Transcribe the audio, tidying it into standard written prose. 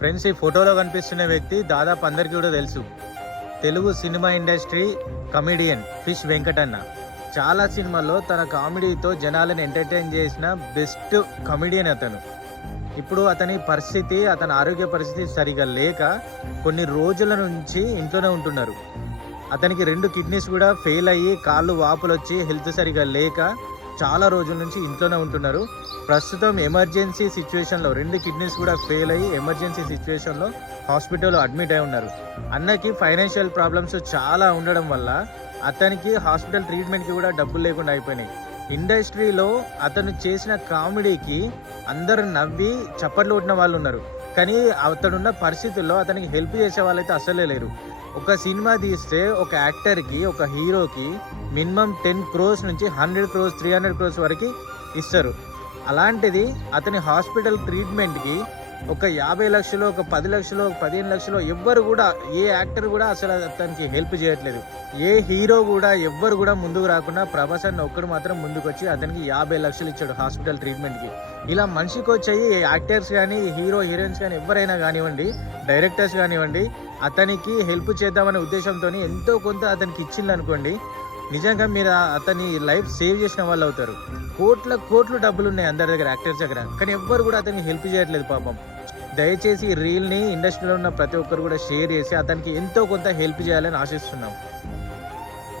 Friends, ఈ ఫోటోలో కనిపిస్తున్న వ్యక్తి దాదాపు అందరికీ కూడా తెలుసు. Telugu cinema industry comedian fish Venkatanna. చాలా సినిమాల్లో తన కామెడీతో జనాలను ఎంటర్టైన్ చేసిన బెస్ట్ కమెడియన్ అతను. ఇప్పుడు అతని పరిస్థితి, అతని ఆరోగ్య పరిస్థితి సరిగా లేక కొన్ని రోజుల నుంచి ఇంట్లోనే ఉంటున్నారు. అతనికి 2 కిడ్నీస్ కూడా ఫెయిల్ అయ్యి కాళ్ళు వాపులు వచ్చి హెల్త్ సరిగా లేక చాలా రోజుల నుంచి ఇంట్లోనే ఉంటున్నారు. ప్రస్తుతం ఎమర్జెన్సీ సిచ్యువేషన్లో 2 కిడ్నీస్ కూడా ఫెయిల్ అయ్యి ఎమర్జెన్సీ సిచ్యువేషన్లో హాస్పిటల్లో అడ్మిట్ అయి ఉన్నారు. అన్నకి ఫైనాన్షియల్ ప్రాబ్లమ్స్ చాలా ఉండడం వల్ల అతనికి హాస్పిటల్ ట్రీట్మెంట్కి కూడా డబ్బులు లేకుండా అయిపోయినాయి. ఇండస్ట్రీలో అతను చేసిన కామెడీకి అందరూ నవ్వి చప్పట్లు కొట్టిన వాళ్ళు ఉన్నారు. కానీ అతడున్న పరిస్థితుల్లో అతనికి హెల్ప్ చేసే వాళ్ళైతే అసలే లేరు. ఒక సినిమా తీస్తే ఒక యాక్టర్కి, ఒక హీరోకి మినిమం 10 crores నుంచి 100 crores 300 crores వరకు ఇస్తారు. అలాంటిది అతని హాస్పిటల్ ట్రీట్మెంట్కి ఒక 50 లక్షలు, ఒక 10 లక్షలు, ఒక 15 లక్షలు ఎవ్వరు కూడా, ఏ యాక్టర్ కూడా అసలు అతనికి హెల్ప్ చేయట్లేదు. ఏ హీరో కూడా ఎవ్వరు కూడా ముందుకు రాకుండా ప్రభాస్ అన్న ఒక్కడు మాత్రం ముందుకు వచ్చి అతనికి 50 లక్షలు ఇచ్చాడు హాస్పిటల్ ట్రీట్మెంట్కి. ఇలా మనిషికి వచ్చాయి యాక్టర్స్ కానీ, హీరోయిన్స్ కానీ, ఎవరైనా కానివ్వండి, డైరెక్టర్స్ కానివ్వండి, అతనికి హెల్ప్ చేద్దామనే ఉద్దేశంతో ఎంతో కొంత అతనికి ఇచ్చింది అనుకోండి, నిజంగా మీరు అతని లైఫ్ సేవ్ చేసిన వాళ్ళు అవుతారు. కోట్లు డబ్బులు ఉన్నాయి అందరి దగ్గర, యాక్టర్స్ దగ్గర, కానీ ఎవ్వరు కూడా అతనికి హెల్ప్ చేయట్లేదు పాపం. దయచేసి ఈ రీల్ని ఇండస్ట్రీలో ఉన్న ప్రతి ఒక్కరు కూడా షేర్ చేసి అతనికి ఎంతో కొంత హెల్ప్ చేయాలని ఆశిస్తున్నాం.